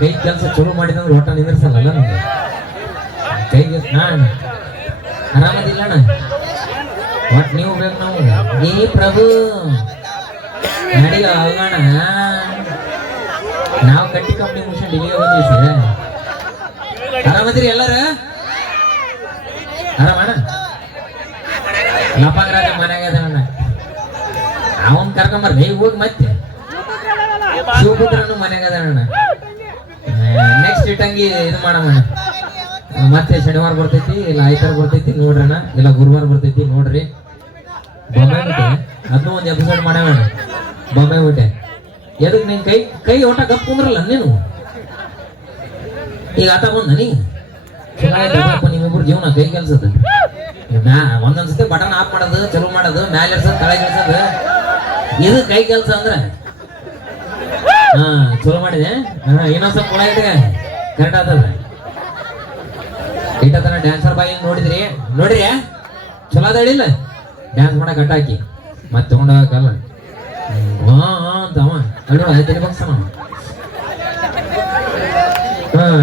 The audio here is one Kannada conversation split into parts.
ಕೈ ಕೆಲಸ ಚಲೋ ಮಾಡಿದಂದ್ರೆ ಒಟ್ಟ ನಿಂದಿರ್ಸಲ್ಲ ನನಗೆ ಕೈಗೆ ಆರಾಮದಿಲ್ಲ ಅಣ್ಣ ಒಟ್ ನೀವು ಬೇಕು ನಾವು ಏ ಪ್ರಭು ನಡಿ ಹೋಗೋಣ ನಾವು ಕಟ್ಟಿ ಕಂಪ್ನಿ ಮುಗಿಸಿ ಡಿಲಿಗೆ ಬಂದಿವಿ ಸರ್ ಆರಾಮದಿರಿ ಎಲ್ಲಾರ ಆರಾಮಣ್ಣ ಲಪಾಗ್ರಾಜ ಮನೆಗೆ ಅದಣ್ಣ ಅವನ್ ಕರ್ಕೊಂಬರ್ರಿ ಈಗ ಹೋಗಿ ಮತ್ತೆ ಶಿವಪುತ್ರನು ಮನೆಗೆ ಅದಣ್ಣ ನೆಕ್ಸ್ಟ್ ಇಟ್ಟಂಗಿ ಇದು ಮಾಡೋಣ ಮತ್ತೆ ಶನಿವಾರ ಬರ್ತೈತಿ ಇಲ್ಲ ಆಯ್ತಾರ ಬರ್ತೈತಿ ನೋಡ್ರಣ್ಣ ಇಲ್ಲ ಗುರುವಾರ ಬರ್ತೈತಿ ನೋಡ್ರಿ ಬೊಂಬೆ ಬಿಟ್ಟೆ ಅದನ್ನೂ ಒಂದು ಎಪಿಸೋಡ್ ಮಾಡೋಣ ಬೊಂಬೆ ಬಿಟ್ಟೆ ಎದಕ್ ನಿನ್ ಕೈ ಒಟ್ಟ ಗಪ್ ಕುಂದ್ರಲ್ಲ ನೀನು ಈಗ ಆತ ಬಂದ ನೀ ನಿಮ್ಮಿಬ್ರು ಜೀವನ ಕೈ ಕೆಲ್ಸದ ಒಂದೊಂದ್ಸತಿ ಬಟನ್ ಆಫ್ ಮಾಡೋದು ಚಲೋ ಮಾಡೋದು ಮ್ಯಾಲೆ ಇರ್ಸೋದು ಕೆಳಗೆ ಇರ್ಸೋದು ಇದು ಕೈ ಕೆಲ್ಸ ಅಂದ್ರ ಚಲೋ ಮಾಡಿದೆ ಇನ್ನೊಂದ್ ಸ್ವಲ್ಪ ಒಳಗೆ ಕರೆಕ್ಟ್ ಆತದ ಇಟ್ಟತನ ಡ್ಯಾನ್ಸರ್ ಬಾಯಿ ನೋಡಿದ್ರಿ ಚಲೋ ಅದ ಹೇಳಿಲ್ಲ ಡ್ಯಾನ್ಸ್ ಮಾಡಕ್ ಕಟ್ಟಾಕಿ ಮತ್ತೆ ತಗೊಂಡೋಗಲ್ಲ ಅಂತವ ತಲೆ ಬಗ್ಸಣ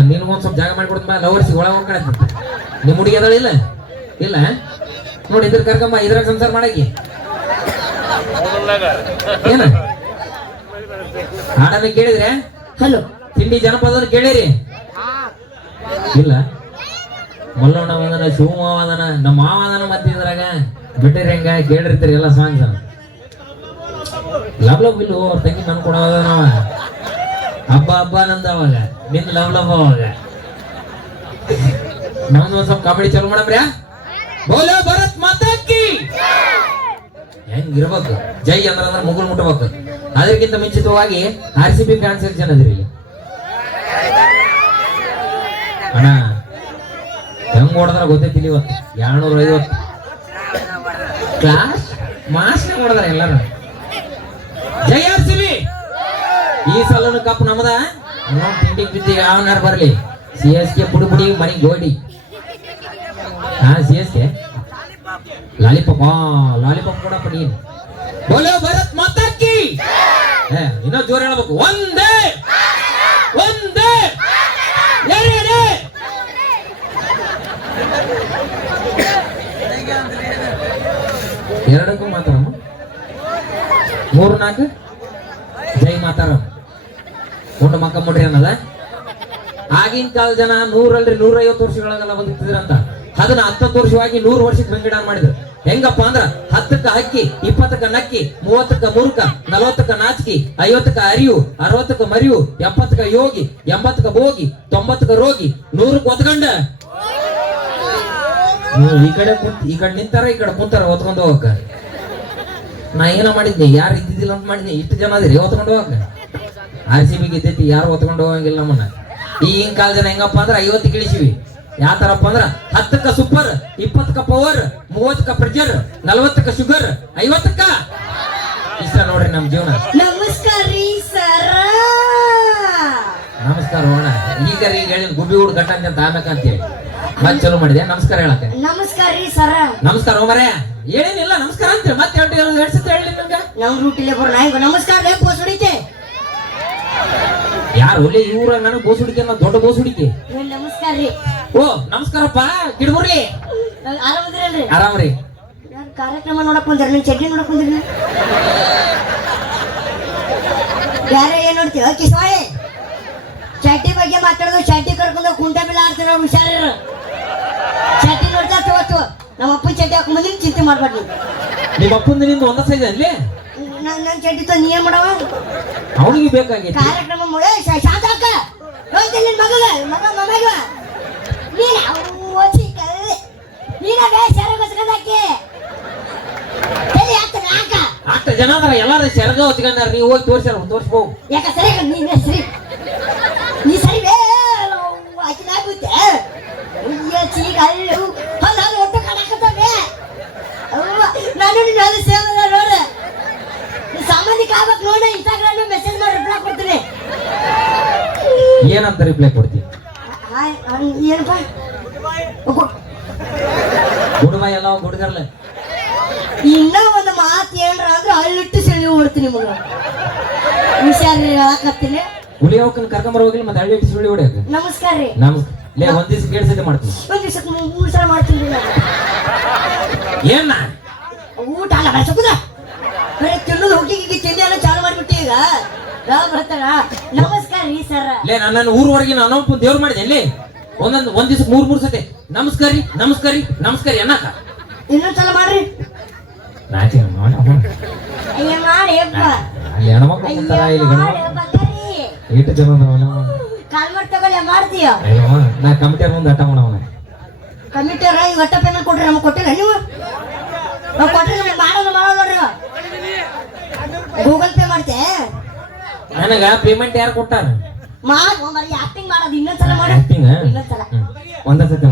ನಿನ್ಗೊಂದ್ ಸ್ವಲ್ಪ ಜಾಗ ಮಾಡಿಕೊಡ್ತ ಲವರ್ಸಿ ಒಳಗೆ ಹೋಗ್ಕಳತ್ತ ನಿಮ್ ಹುಡುಗಿ ಅದಳಿಲ್ಲ ಇಲ್ಲ ನೋಡಿ ಇದ್ರ ಕರ್ಕಂಬ ಇದ್ರಾಗ ಸಂಸಾರ ಮಾಡಾಕಿ ಏನ ಹಾಡನ್ನ ಕೇಳಿದ್ರೆ ಹಲೋ ತಿಂಡಿ ಜನಪದ ಕೇಳಿರಿ ಇಲ್ಲ ಮಲ್ಲಣ್ಣ ಅದನ ಶಿವಮಾವ ಅದನ ನಮ್ಮ ಮಾವ ಅದನ ಮತ್ತೆ ಇದ್ರಾಗ ಬಿಟ್ಟಿರಿ ಹೆಂಗ ಕೇಳಿರ್ತೀರಿ ಎಲ್ಲ ಸಾಂಗ್ಸ್ ಲವ್ ಲವ್ ಬಿಲ್ಲು ಅವ್ರ ತಂಗಿ ನನ್ ಕೊಡೋದ ನಾವ ಹಬ್ಬ ನಂದ ಅವಾಗ ನಿನ್ ಲವ್ ಲವ್ ಅವಾಗ ನಮ್ದು ಒಂದ್ ಸ್ವಲ್ಪ ಕಬಡ್ಡಿ ಚಾಲು ಮಾಡಮ್ರ್ಯಾ ಬೋಲೋ ಭರತ್ ಮಾತಾಕಿ ಹೆಂಗಿರ್ಬೇಕು ಜೈ ಅಂದ್ರ ಮುಗುಲ್ ಮುಟ್ಟಬೇಕು ಅದಕ್ಕಿಂತ ಮುಂಚಿತವಾಗಿ RCB ಫ್ಯಾನ್ಸ್ ಎಷ್ಟು ಜನ ಅದ್ರಿ ಇಲ್ಲಿ ಅಣ್ಣ ಹೆಂಗ್ ಹೊಡೆದ್ರ ಗೊತ್ತೈತಿಲ್ಲ ಇವತ್ತು 250 ಕ್ಲಾಸ್ ಮಾಸ್ನ ಹೊಡೆದ್ರ ಎಲ್ಲಾರು ಜೈ RCB ಈ ಸಲನು ಕಪ್ ನಮದ ತಿಂಡಿ ಬಿದ್ದಿ ಯಾವನಾರ ಬರ್ಲಿ CSK ಪುಡಿ ಮನಿ ಗೋಡಿ CSK ಲಾಲಿಪಾಪ್ ಕೂಡ ಪಡಿ ಬೋಲೋ ಭರತ್ ಮಾತಾಕಿ ಇನ್ನೂ ಜೋರ್ ಹೇಳ್ಬೇಕು ಒಂದೇ ಎರಡಕ್ಕೂ ಮಾತಾರಮ್ಮ 3-4 ಜೈ ಮಾತಾರ ಉಂಡು ಮಕ್ಕ ಮುಡ್ರಿ ಅನ್ನದ ಆಗಿನ ಕಾಲ ಜನ 100 ಅಲ್ರಿ 150 ವರ್ಷಗಳಾಗೆಲ್ಲ ಬದುಕ್ತಿದ್ರಂತ ಅದನ್ನ 10 ವರ್ಷವಾಗಿ 100 ವರ್ಷಕ್ಕೆ ಬೆಂಗಿಡ ಮಾಡಿದ್ರು ಹೆಂಗಪ್ಪ ಅಂದ್ರ 10ಕ್ಕ ಹಕ್ಕಿ 20ಕ್ಕ ನಕ್ಕಿ 30ಕ್ಕ ಮುರುಕ 40ಕ್ಕ ನಾಚಿಕಿ 50ಕ್ಕ ಅರಿವು 60ಕ್ಕ ಮರಿವು 70ಕ್ಕ ಯೋಗಿ 80ಕ್ಕ ಭೋಗಿ 90ಕ್ಕ ರೋಗಿ 100ಕ್ಕ ಒತ್ಕೊಂಡ ಈ ಕಡೆ ನಿಂತಾರ ಈ ಕಡೆ ಕುಂತಾರ ಹೊತ್ಕೊಂಡು ಹೋಗಕ್ಕ ನಾ ಏನ ಮಾಡಿದ್ನಿ ಯಾರು ಇದ್ದಿದ್ದಿಲ್ಲ ಅಂತ ಮಾಡಿದ್ನಿ ಇಷ್ಟು ಜನ ಅದಿರಿ ಹೊತ್ಕೊಂಡು ಹೋಗಕ್ಕ RCB ಗೆದ್ದೈತಿ ಯಾರು ಹೊತ್ಕೊಂಡು ಹೋಗಂಗಿಲ್ಲ ನಮ್ಮನ್ನ ಈಗಿನ ಕಾಲ ಜನ ಹೆಂಗಪ್ಪ ಅಂದ್ರ 50ಕ್ಕೆ ಇಳಿಸಿವಿ ಯಾವ ತರಪ್ಪ ಅಂದ್ರ 10ಕ್ಕ ಸೂಪರ್ 20ಕ್ಕ ಪವರ್ 30ಕ್ಕ ಪ್ರೆಷರ್ 40ಕ್ಕ ಶುಗರ್ 50ಕ್ಕ ಇಷ್ಟ ನೋಡ್ರಿ ನಮ್ ಜೀವನ ನಮಸ್ಕಾರ ರೀ ಸರ ನಮಸ್ಕಾರ ಹೋಣ ಈಗ ಹೇಳಿ ಗುಬ್ಬಿ ಹುಡ್ ಗಟ್ಟ ಅಂತ ಆಮೇಕಂತೇಳಿ ಮತ್ ಚಲೋ ಮಾಡಿದೆ ನಮಸ್ಕಾರ ಹೇಳಕ್ಕೆ ನಮಸ್ಕಾರ ರೀ ಸರ ನಮಸ್ಕಾರ ಮರೆ ಏನೇನಿಲ್ಲ ನಮಸ್ಕಾರ ಅಂತ ಮತ್ತೆ ಎರಡು ಸತಿ ಹೇಳಿ ನಿಮ್ಗೆ ನಮ್ ರೂಟಿಲೆ ಬರೋ ನಾಯಿಗ ನಮಸ್ಕಾರ ರೇ ಬೋಸ್ ಹೊಡಿತೆ ಯಾರು ಒಳ್ಳೆ ಇವ್ರ ನನಗೆ ಬೋಸ್ ಹುಡಿಕೆ ದೊಡ್ಡ ಬೋಸ್ ಹುಡಿಕೆ ನಮಸ್ಕಾರ ರೀ ಓ ನಮಸ್ಕಾರಪ್ಪ ಗಿಡಬರ್ಲಿ ಆರಾಮದ್ರಲ್ರಿ ಆರಾಮ್ರಿ ಕಾರ್ಯಕ್ರಮ ನೋಡಕ್ ಬಂದ್ರಿ ನಿನ್ ಚಡ್ಡಿ ನೋಡಕ್ ಬಂದ್ರಿ ಯಾರೇ ಏನ್ ನೋಡ್ತೀವ ಕಿಸ್ವಾಳೆ ಚಡ್ಡಿ ಬಗ್ಗೆ ಮಾತಾಡೋದು ಚಡ್ಡಿ ಕರ್ಕೊಂಡು ಕುಂಟೆ ಬಿಲ್ಲ ಆಡ್ತೀರ ಅವ್ರು ಹುಷಾರಿರ ಚಡ್ಡಿ ನೋಡ್ತಾ ಇವತ್ತು ನಮ್ಮ ಅಪ್ಪನ ಚಡ್ಡಿ ಹಾಕೊಂಡ್ ಬಂದಿನಿ ಚಿಂತೆ ಮಾಡ್ಬಾರ್ದು ನಿಮ್ಮ ಅಪ್ಪಂದ ನಿಂದ ಒಂದ ಸೈಜ್ ಅಲ್ಲಿ ನನ್ ಚಡ್ಡಿ ತ ನೀ ಏನ್ ಮಾಡವ ಅವನಿಗೆ ಬೇಕಾಗಿ ಕಾರ್ಯಕ್ರಮ ಶಾಂತಾಕ ನೋಡ್ತೀನಿ ನಿನ್ ಮಗ ಮಗ ನೀನ ಓಚಿ ನೀನ ಬೇಸರಗೋಸ್ಕರಕ್ಕೆ ಎಲ್ಲಿ ಆಗ್ತದೆ ಆಕ ಅಷ್ಟು ಜನ ಅದ್ರ ಎಲ್ಲಾರು ಸೆರಗ ಹೊತ್ಕೊಂಡಾರ ನೀವು ಹೋಗಿ ತೋರಿಸ್ಬೋದು ಯಾಕ ಸರಿ ನೀ ಸರಿ ಬೇ ಆಕಿನಾಗುತ್ತೆ ಚೀಗಲ್ಲು ನಾನು ಒಟ್ಟು ಕಾಣಕತ್ತವೆ ನಾನು ನಿನ್ನ ಸೇವೆ ನೋಡ ಸಾಮಾನ್ಯಕ್ಕೆ ಆಗ್ಬೇಕು ನೋಡ ಇನ್ಸ್ಟಾಗ್ರಾಮ್ ಮೆಸೇಜ್ ಮಾಡಿ ರಿಪ್ಲೈ ಕೊಡ್ತೀನಿ ಏನಂತ ರಿಪ್ಲೈ ಕೊಡ್ತೀನಿ ಏನಪ್ಪ ಗುಡುವ ಎಲ್ಲ ಹುಡುಗರ್ಲ ಇನ್ನ ಒಂದು ಮಾತು ಏನ್ರ ಅಂದ್ರೆ ಅಲ್ಲಿಟ್ಟು ಸೆಳಿ ಓಡ್ತೀನಿ ಮಗ ಹುಷಾರಿ ಹೇಳಕತ್ತೀನಿ ಹುಲಿಯವಕ್ಕನ ಕರ್ಕೊಂಬರ ಹೋಗಿಲ್ಲ ಮತ್ತೆ ಹಳ್ಳಿ ಸುಳ್ಳಿ ಹೊಡ್ಯಾಕ ನಮಸ್ಕಾರ ರೀ. ಲೇ ಒಂದ್ ದಿವ್ಸ ಕೇಳಿಸೈತೆ ಮಾಡ್ತೀನಿ ಒಂದ್ ದಿವ್ಸಕ್ಕೆ 3 ಸಲ ಮಾಡ್ತೀನಿ ನಾನು. ಏನ ಊಟ ಅಲ್ಲ ಬಸಕುದ ಬರೀ ತಿನ್ನೋದು ಹೋಗಿ ತಿಂಡಿ ಎಲ್ಲ ಚಾಲು ಮಾಡ್ಬಿಟ್ಟು ಈಗ ಯಾವ ಬರ್ತಾರ. ನಮಸ್ಕಾರ ರೀ ಸರ್. ಲೇ ನನ್ನ ಊರ್ವರೆಗೆ ನಾನು ದೇವ್ರು ಮಾಡಿದೆ ಇಲ್ಲಿ ಒಂದ್ ದಿವ್ಸ 3 ಸತಿ ನಮಸ್ಕಾರ ರೀ ನಮಸ್ಕಾರ ರೀ ನಮಸ್ಕಾರ ಅನ್ನಕ ಇನ್ನೊಂದ್ಸಲ ಮಾಡ್ರಿ. ನಾಚಿ ಅಯ್ಯ ಮಾಡಿ ಅಪ್ಪ. ಅಲ್ಲಿ ಹೆಣ್ಮಕ್ಳು ಅಯ್ಯ ಕುಂತಾರ ಇಲ್ಲಿ ಮಾಡಿ ಬಂಗಾರಿ. ಈಟು ಜನ ಕಾಲ್ ಮಾಡಿ ತಗೊಳ್ಳಿ ಮಾಡ್ತೀಯ. ನಾ ಕಮಿಟಿಯರ್ ಮುಂದೆ ಆಟ ಮಾಡವನ ಕಮಿಟಿಯರ ಈಗ ಒಟ್ಟ ಪೇಮೆಂಟ್ ಕೊಟ್ರಿ ನಮ್ಗೆ ಕೊಟ್ಟಿಲ್ಲ ನೀವು. ನಾವು ಕೊಟ್ರಿ ನಮ್ಗೆ ಮಾಡೋದು ನೋಡ್ರಿ. ಗೂಗಲ್ ಪೇ ಮಾಡ್ತೆ ನನಗ ಪೇಮೆಂಟ್ ಯಾರು ಕೊಟ್ಟಾರ ಮಾಡಿ ಆಕ್ಟಿಂಗ್ ಮಾಡೋದು. ಇನ್ನೊಂದ್ಸಲ ಮಾಡಿ. ಆಕ್ಟಿಂಗ್ ಇನ್ನೊಂದ್ಸಲ ಒಂದ ಸತಿ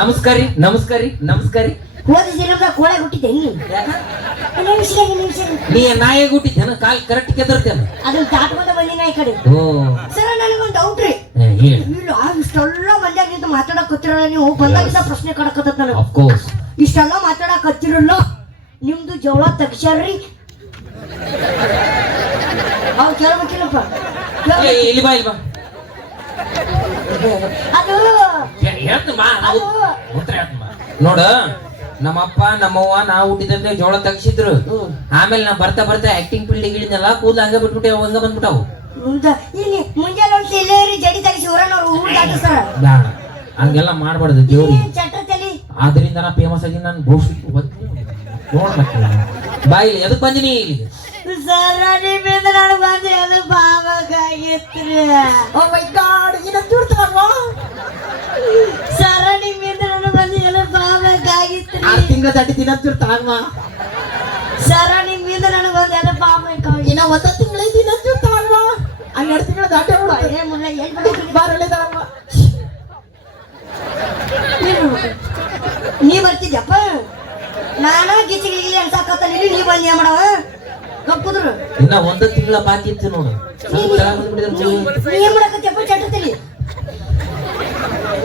ನಮಸ್ಕಾರ ರೀ ನಮಸ್ಕಾರ ರೀ ನಮಸ್ಕಾರ ರೀ. ಹೋದ ಜೀವನದಾಗ ಕೋಳೆ ಹುಟ್ಟಿದ್ದೆ ನೀ. ನಿಮಿಷ ನೀ ನಾಯಿಗೆ ಹುಟ್ಟಿದ್ದೇನ ಕಾಲ್ ಕರೆಕ್ಟ್ ಕೆದರ್ತೇನ ಅದನ್ನ ದಾಟ್ಕೊಂಡ ಬಂದಿನ ಈ ಕಡೆ. ಓ ಸರ್ ನನಗೊಂದು ಡೌಟ್ ರೀ. ಹೇಳಿ ಇಲ್ಲ ಇಷ್ಟೆಲ್ಲ ಮಂದ್ಯಾಗ ನಿಂತು ಮಾತಾಡಕ್ ಹತ್ತಿರಲ್ಲ ನೀವು. ಬಂದಾಗಿದ್ದ ಪ್ರಶ್ನೆ ಕಡಕತ್ತ ನನಗೆ. ಆಫ್ ಕೋರ್ಸ್ ಇಷ್ಟೆಲ್ಲ ಮಾತಾಡಕ್ ಹತ್ತಿರಲ್ಲ ನಿಮ್ದು ಜವಳ ತಗ್ಸ್ಯಾರ್ರಿ. ಅವ್ರು ಕೇಳ್ಬೇಕಿಲ್ಲಪ್ಪ. ಇಲ್ಲಿ ಬಾ ಇಲ್ಲಿ ಬಾ ಅದು ಹೇಳ್ತೀನಿ ಬಾ ನಾವು ಉತ್ತರ ಹೇಳ್ತೀನಿ ಬಾ. ನೋಡ ನಮ್ಮಪ್ಪ ನಮ್ಮವ್ವ ನಾವು ಹುಟ್ಟಿದಂತೆ ಜೋಳ ತಗ್ಸಿದ್ರು. ಆಮೇಲೆ ನಾ ಬರ್ತಾ ಬರ್ತಾ ಆಕ್ಟಿಂಗ್ ಫೀಲ್ಡ್ ಇಳಿದ್ನಲ್ಲ ಕೂದಲು ಹಂಗ ಬಿಟ್ಬಿಟ್ಟೆ ಹಂಗ ಬಂದ್ಬಿಟ್ಟವು. ಇಲ್ಲಿ ಮುಂಜಾನೆ ಒಂದು ಎಲ್ಲೇರಿ ಜಡಿ ತಗಿಸಿ ಊರನವ್ರು ಊರ್ ದಾಟಿಸ್ತಾರ. ಬೇಡ ಹಂಗೆಲ್ಲ ಮಾಡ್ಬಾರ್ದು ದೇವ್ರಿಗೆ. ಚಟ್ರ ತಲಿ ಆದ್ರಿಂದ ನಾ ಫೇಮಸ್ ಆಗಿ ನಾನು ಬಹುಶಃ ನೋಡ್ಬೇಕು ಬಾ ಇಲ್ಲಿ ಎದಕ್ ಬಂದಿನಿ ಇಲ್ಲಿ ಸರ ನಿಮ್ಮಿಂದ ನನಗೆ ಬಂದು ಎಲ್ಲ ಬಾಬಾಗಿತ್ರಿ. ಓ ಮೈ ಗಾಡ್ ಇನ್ನ ತುರ್ತಾವ. ಸರ ನಿಮ್ಮಿಂದ ನನಗೆ ಬಂದು ಎಲ್ಲ ಬಾಬಾಗಿತ್ರಿ. 6 ತಿಂಗಳ ದಾಟಿ ದಿನ ತುರ್ತಾವ. ಸರ ನಿಮ್ಮಿಂದ ನನಗೆ ಬಂದು ಎಲ್ಲ ಬಾಬಾಗಿ ಇನ್ನ 1 ತಿಂಗಳ ದಿನ ತುರ್ತಾವ. 12 ತಿಂಗಳ ದಾಟಿ ಹೋಗ್ಬಿಡು. ಏ ಮುಲ್ಲ ಏನ್ ಬಿಡ್ತೀನಿ ಬಾರ್ ಒಳ್ಳೆದಾರಮ್ಮ. ನೀ ಬರ್ತಿದ್ಯಪ್ಪ. ನಾನಾ ಗಿಚ್ಚಿಗೆ ಅನ್ಸಾಕತ್ತ ನೀ ಬಂದು ಏನ್ ಮಾಡವ ಕಪ್ಪುದ್ರು. ಇನ್ನ 1 ತಿಂಗಳ ಬಾಕಿ ಇತ್ತು ನೋಡು. ನೀ ಏನ್ ಮಾಡಕತ್ತಿಯಪ್ಪ ಚಟತಲಿ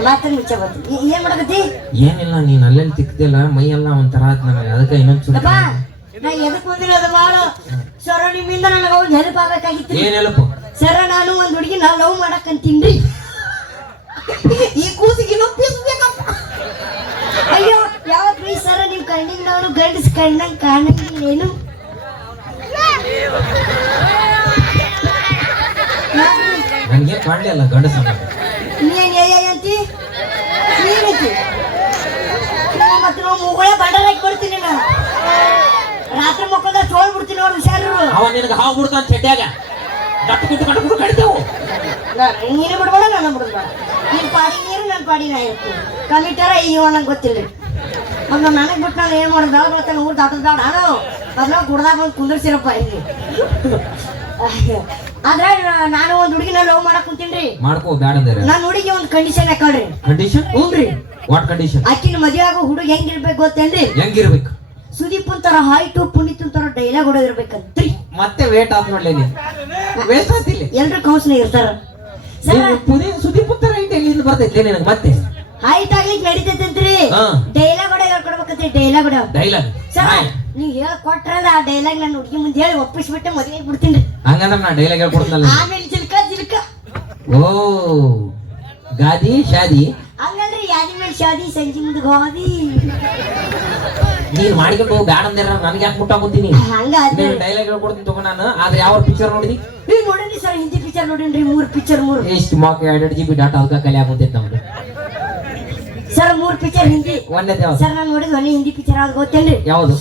ಮಾತನ್ನ ಮುಚ್ಚ ಬರ್ತಿ. ಏನ್ ಮಾಡಕತ್ತಿ? ಏನಿಲ್ಲ ನೀನ್ ಅಲ್ಲೆಲ್ಲಿ ತಿಕ್ತಿಲ್ಲ ಮೈ ಎಲ್ಲ ಒಂಥರ ಆತ್ ನನಗೆ ಅದಕ್ಕೆ ಇನ್ನೊಂದ್ ಅಪ್ಪ ನಾ ಎದಕ್ ಬಂದಿರೋದು ಬಾಳ ಸರ ನಿಮ್ಮಿಂದ ನನಗ ಒಂದು ಹೆಲ್ಪ್ ಆಗ್ಬೇಕಾಗಿತ್ತು. ಏನ್ ಹೇಳಪ್ಪ ಸರ ನಾನು ಒಂದ್ ಹುಡುಗಿ ನಾ ಲವ್ ಮಾಡಕಂತೀನ್ರಿ. ಈ ಕೂಸಿಗೆ ಇನ್ನೊಂದು ಪೀಸ್ ಬೇಕಪ್ಪ. ಅಯ್ಯೋ ಯಾವತ್ರಿ ಸರ ನಿಮ್ ಕಣ್ಣಿಗೆ ನಾನು ಗಂಡಸ್ ಕಣ್ಣಂಗ್ ಕಾಣಂಗಿಲ್ಲೇನು? ನನ್ಗೆ ಕಾಣ್ಲಿಲ್ಲ ಗಂಡಸ ನೀನ್ ಅಂತಿ ನೀನೈತಿ ಮತ್ತೆ ನಾವು ಮುಗುಳೆ ಬಂಡಲ್ ಹಾಕಿ ಕೊಡ್ತೀನಿ. ನಾ ರಾತ್ರಿ ಮಕ್ಕಳ ಚೋಳ್ ಬಿಡ್ತೀನಿ ನೋಡಿ ಹುಷಾರು. ಅವ ನಿನಗೆ ಹಾವು ಬಿಡ್ತಾನ ಚಡ್ಯಾಗ ಗಟ್ಟು ಗಿಟ್ಟು ಗಟ್ಟು ಬಿಟ್ಟು ಕಡಿತೇವು. ನೀನು ಬಿಡ್ಬೇಡ ನಾನು ಬಿಡ್ಬೇಡ. ನೀನ್ ಪಾಡಿ ನೀರು ನನ್ನ ಪಾಡಿ ನಾ ಇರ್ತೀನಿ. ಕಮಿಟಾರ ಈಗ ನಂಗೆ ಗೊತ್ತಿಲ್ಲ. ಒಂದು ನನಗೆ ಬಿಟ್ಟು ನಾನು ಏನು ಮಾಡೋದು ಬೇಡ ಬರ್ತಾನೆ ಊರು ದಾಟದ ಬೇಡ. ನಾನು ಮೊದಲ ಗುಡ್ದಾಗ ಒಂದು ಕುಂದಿರ್ಸಿರಪ್ಪ ಇಲ್ಲಿ. ಆದ್ರೆ ನಾನು ಒಂದು ಹುಡುಗಿನ ಲವ್ ಮಾಡಕ್ ಕುಂತೀನಿ. ಮಾಡ್ಕೋ ಬ್ಯಾಡ ಅಂದ್ರೆ ನಾನು ಹುಡುಗಿ ಒಂದು ಕಂಡೀಷನ್ ಹಾಕೊಳ್ರಿ. ಕಂಡೀಷನ್ ಹ್ಞೂನ್ರಿ. What condition? ಆಕಿನ ಮದುವೆ ಆಗೋ ಹುಡುಗ ಹೆಂಗಿರ್ಬೇಕು ಗೊತ್ತೇನ್ರಿ? ಹೆಂಗಿರ್ಬೇಕು? ಸುದೀಪ್ ಅಂತಾರ ಹೈಟು ಪುನೀತ್ ಅಂತಾರ ಡೈಲಾಗ್ ಹೊಡೋದಿರ್ಬೇಕಂತ್ರಿ. ಮತ್ತೆ ವೇಟ್ ಆತ್ ನೋಡ್ಲಿ ನೀನ್ ವೇಸ್ಟ್ ಆತಿಲ್ಲ. ಎಲ್ರು ಕೌನ್ಸ್ನ ಇರ್ತಾರ. ಸುದೀಪ್ ಉತ್ತರ ಐತೆ ಎಲ್ಲಿಂದ ಬರ್ತೈತೆ ನಿನಗೆ ಮತ್ತೆ ಹೈಟ್ ಆಗ್ಲಿಕ್ಕೆ ನಡೀತೈತಂತ್ರಿ. ಡೈಲಾಗ್ ಹೊಡ ಹೇಳ್ಕೊಡ್ಬೇಕಂತ್ರಿ. ಡೈಲಾಗ್ ಹೊಡ ಡೈಲಾಗ್ ಸರ್ ನೀವ್ ಹೇಳ್ಕೊಟ್ರಲ್ಲ ಆ ಡೈಲಾಗ್ ನನ್ನ ಹುಡುಗಿ ಮುಂದೆ ಹೇಳಿ ಒಪ್ಪಿಸ್ಬಿಟ್ಟೆ ಮದುವೆ ಬಿಡ್ತೀನಿ. ಹಂಗಂದ್ರ ನಾ ಡೈಲಾಗ್ ಹೇಳ್ಕೊಡ್ತಲ್ಲ. ಆಮೇಲೆ ಜಿಲ್ಕ ಜಿಲ್ಕ ಓ ಗಾದಿ ಶಾದಿ ಹಂಗಲ್ರಿ. ಯಾದಿ ಮೇಲೆ ಶಾದಿ ಸಂಜೆ ಮುಂದೆ ಗೋದಿ ನೀನ್ ಮಾಡ್ಕೊಂಡು ಹೋಗಿ ಬ್ಯಾಡ ಅಂದಿರ ನನಗೆ ಯಾಕೆ ಮುಟ್ಟಾಕೋತೀನಿ? ಹಂಗ ಡೈಲಾಗ್ ಹೇಳ್ಕೊಡ್ತೀನಿ ತಗೋ ನಾನು. ಆದ್ರೆ ಯಾವ ಪಿಕ್ಚರ್ ನೋಡಿದಿ? ಈಗ ನೋಡಿದ್ರಿ ಸರ್ ಹಿಂದಿ ಪಿಕ್ಚರ್ ನೋಡಿನ್ರಿ. 3 ಪಿಕ್ಚರ್ 3 ಎಷ್ಟು ಮಾಕ್ 2 GB ಡಾಟಾ ಅದಕ್ಕೆ ಕಲೆ ಆಗುತ್ತೈತೆ ನಮ್ದು ಸರ್. 3 ಪಿಕ್ಚರ್ ಹಿಂದಿ. ಒಂದೇದ್ ಯಾವ್ದು ಸರ್ ನಾನು ನೋಡಿದ್ ಒಂದೇ ಹಿಂದಿ ಪಿಕ್ಚರ್ ಆದ್ ಗೊತ್ತೇನ್ರಿ? ಯಾವುದು?